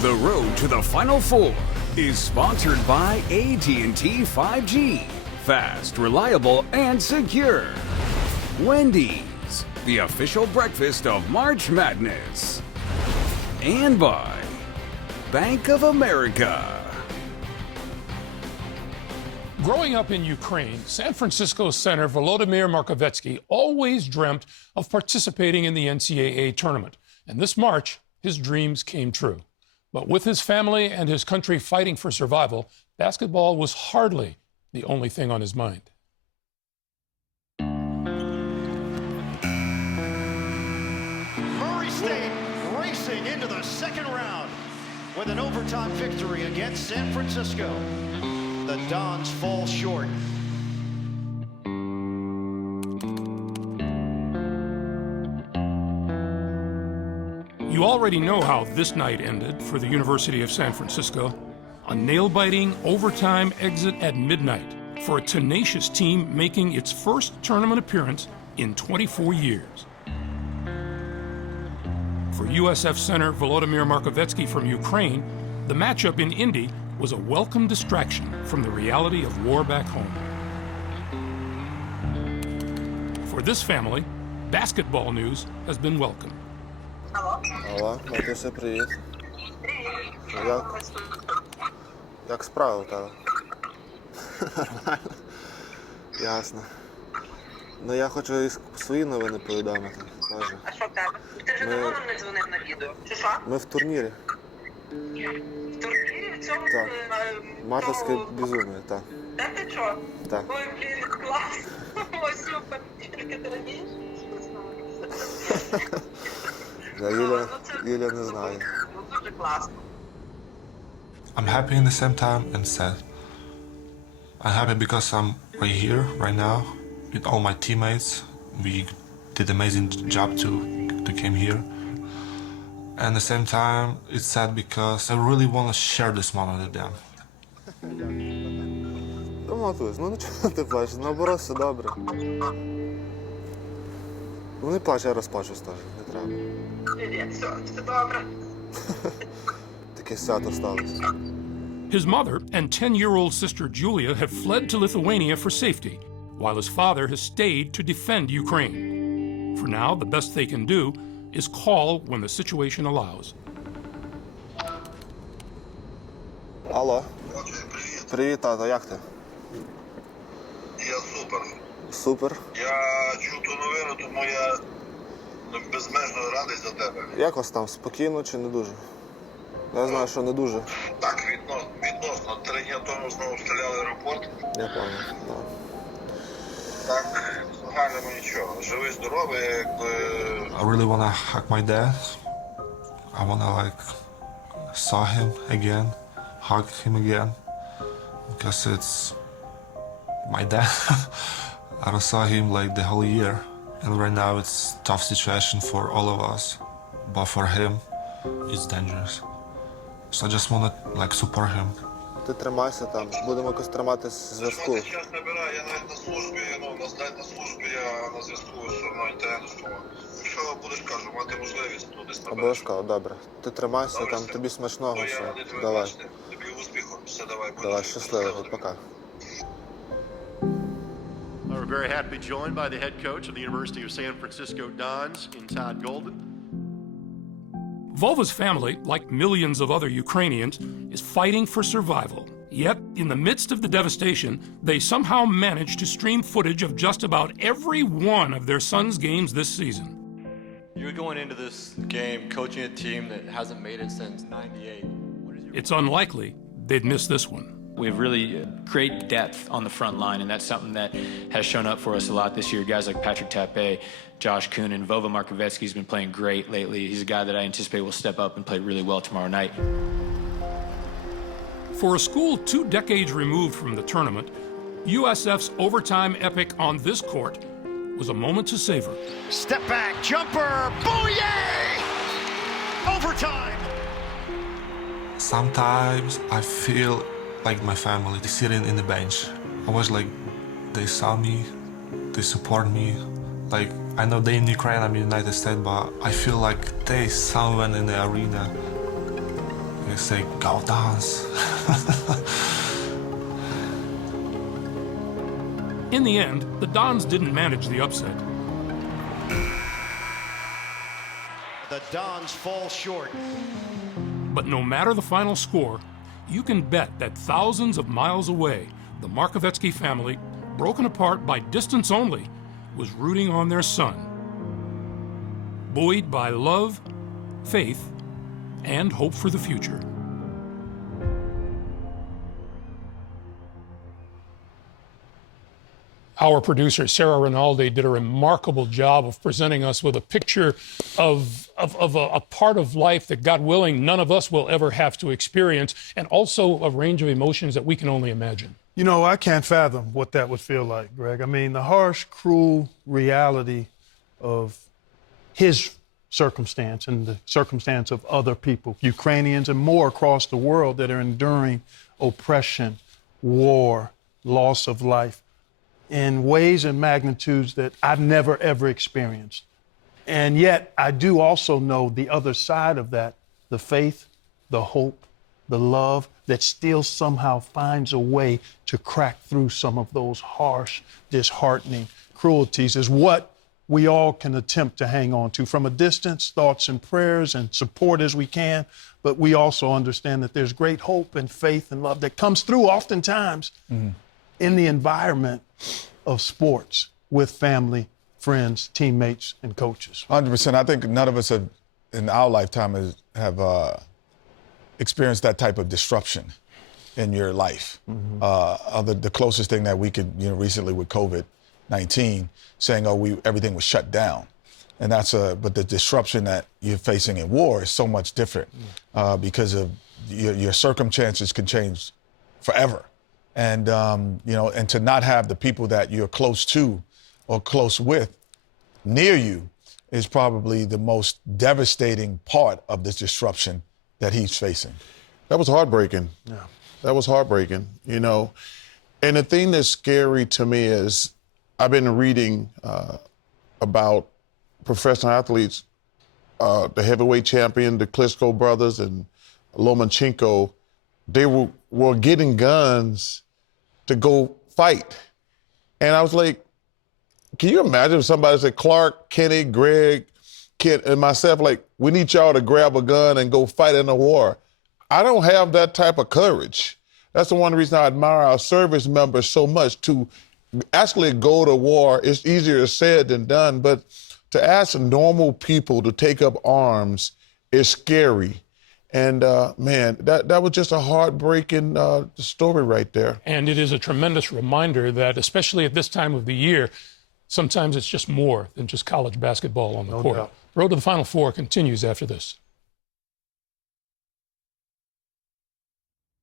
The road to the Final Four is sponsored by AT&T 5G. Fast, reliable, and secure. Wendy's, the official breakfast of March Madness. And by Bank of America. Growing up in Ukraine, San Francisco center Volodymyr Markovetskyy always dreamt of participating in the NCAA tournament. And this March, his dreams came true. But with his family and his country fighting for survival, basketball was hardly the only thing on his mind. Murray State racing into the second round with an overtime victory against San Francisco. The Dons fall short. You already know how this night ended for the University of San Francisco. A nail-biting overtime exit at midnight for a tenacious team making its first tournament appearance in 24 years. For USF center Volodymyr Markovetskyy from Ukraine, the matchup in Indy was a welcome distraction from the reality of war back home. For this family, basketball news has been welcome. Алло, Матюся, привіт. Як справи в тебе? Нормально? Ясно. Ну я хочу і свої новини повідомити. Теж. А що в тебе? Ти вже давно нам не дзвонив на відео. Чи що? Ми в турнірі. В турнірі в цьому? Так. Мартовське безумие, так. Та ти що? Так. Ой, блін, клас. Ой, супер. Тільки ти радієш? Юля не знає. Дуже класно. I'm happy in the same time and sad. I'm happy because I'm right here, right now, with all my teammates. We did an amazing job to came here. And at the same time, it's sad because I really want to share this moment with them. Ну, Матусь, ну нічого ти плачеш, наоборот, все добре. Ну не плач, я розплачусь теж, не треба. Привіт, все добре. Таке свято сталося. His mother and 10-year-old sister Julia have fled to Lithuania for safety, while his father has stayed to defend Ukraine. For now, the best they can do is call when the situation allows. Алло. Привіт, Привіт, тато, як ти? я супер. Супер. Я чув ту новину, тому я безмежно радий за тебе. Як вас там, спокійно чи не дуже? Я знаю, що не дуже. Так, відносно. 3 дні тому знову стріляли аеропорт. Я пам'ятаю, так. Так, в загальному нічого. Живий, здоровий, якби... I really want to hug my dad. I want to like saw him again, hug him again, because it's my dad. I don't saw him like the whole year, and right now it's tough situation for all of us, but for him, it's dangerous. So I just want to like support him. Ти тримайся там, будемо якось триматись в зв'язку. Я час набираю, я навіть на службі, на службі я на зв'язку з стороною інтернету. Якщо будеш, кажу, мати можливість, то десь набереш. Обов'язково, добре. Ти тримайся, там тобі смачного. Ну, Все. я ради тебе Давай. бачити. Тобі успіху. Все, давай. Давай, щасливо, пока. We're very happy to be joined by the head coach of the University of San Francisco Dons in Todd Golden. Volva's family, like millions of other Ukrainians, is fighting for survival. Yet, in the midst of the devastation, they somehow managed to stream footage of just about every one of their son's games this season. You're going into this game coaching a team that hasn't made it since '98. It's unlikely they'd miss this one. We have really great depth on the front line, and that's something that has shown up for us a lot this year. Guys like Patrick Tape, Josh Kuhn, Vova Markovetskyy has been playing great lately. He's a guy that I anticipate will step up and play really well tomorrow night. For a school 2 decades removed from the tournament, USF's overtime epic on this court was a moment to savor. Step back, jumper, booyah! Overtime! Sometimes I feel like my family sitting in the bench. I was like, they saw me, they support me. Like, I know they in Ukraine, I'm in the United States, but I feel like they someone in the arena. they say, go Dons. In the end, the Dons didn't manage the upset. The Dons fall short. But no matter the final score, you can bet that thousands of miles away, the Markovetskyy family, broken apart by distance only, was rooting on their son. Buoyed by love, faith, and hope for the future. Our producer, Sarah Rinaldi, did a remarkable job of presenting us with a picture of a part of life that, God willing, none of us will ever have to experience, and also a range of emotions that we can only imagine. You know, I can't fathom what that would feel like, Greg. I mean, the harsh, cruel reality of his circumstance and the circumstance of other people, Ukrainians and more across the world that are enduring oppression, war, loss of life, in ways and magnitudes that I've never, ever experienced. And yet, I do also know the other side of that, the faith, the hope, the love that still somehow finds a way to crack through some of those harsh, disheartening cruelties is what we all can attempt to hang on to from a distance, thoughts and prayers and support as we can. But we also understand that there's great hope and faith and love that comes through oftentimes in the environment of sports with family, friends, teammates, and coaches. 100%. I think none of us have, in our lifetime, have experienced that type of disruption in your life. The closest thing that we could, recently with COVID-19, saying, everything was shut down. And but the disruption that you're facing in war is so much different because of your circumstances can change forever. And, and to not have the people that you're close to or close with near you is probably the most devastating part of this disruption that he's facing. That was heartbreaking. Yeah. That was heartbreaking, And the thing that's scary to me is I've been reading about professional athletes, the heavyweight champion, the Klitschko brothers and Lomachenko. They were getting guns to go fight. And I was like, can you imagine if somebody said, Clark, Kenny, Greg, Kent, and myself, like, we need y'all to grab a gun and go fight in a war. I don't have that type of courage. That's the one reason I admire our service members so much. To actually go to war, it's easier said than done, but to ask normal people to take up arms is scary. And, man, that was just a heartbreaking story right there. And it is a tremendous reminder that, especially at this time of the year, sometimes it's just more than just college basketball on the court. Doubt. Road to the Final Four continues after this.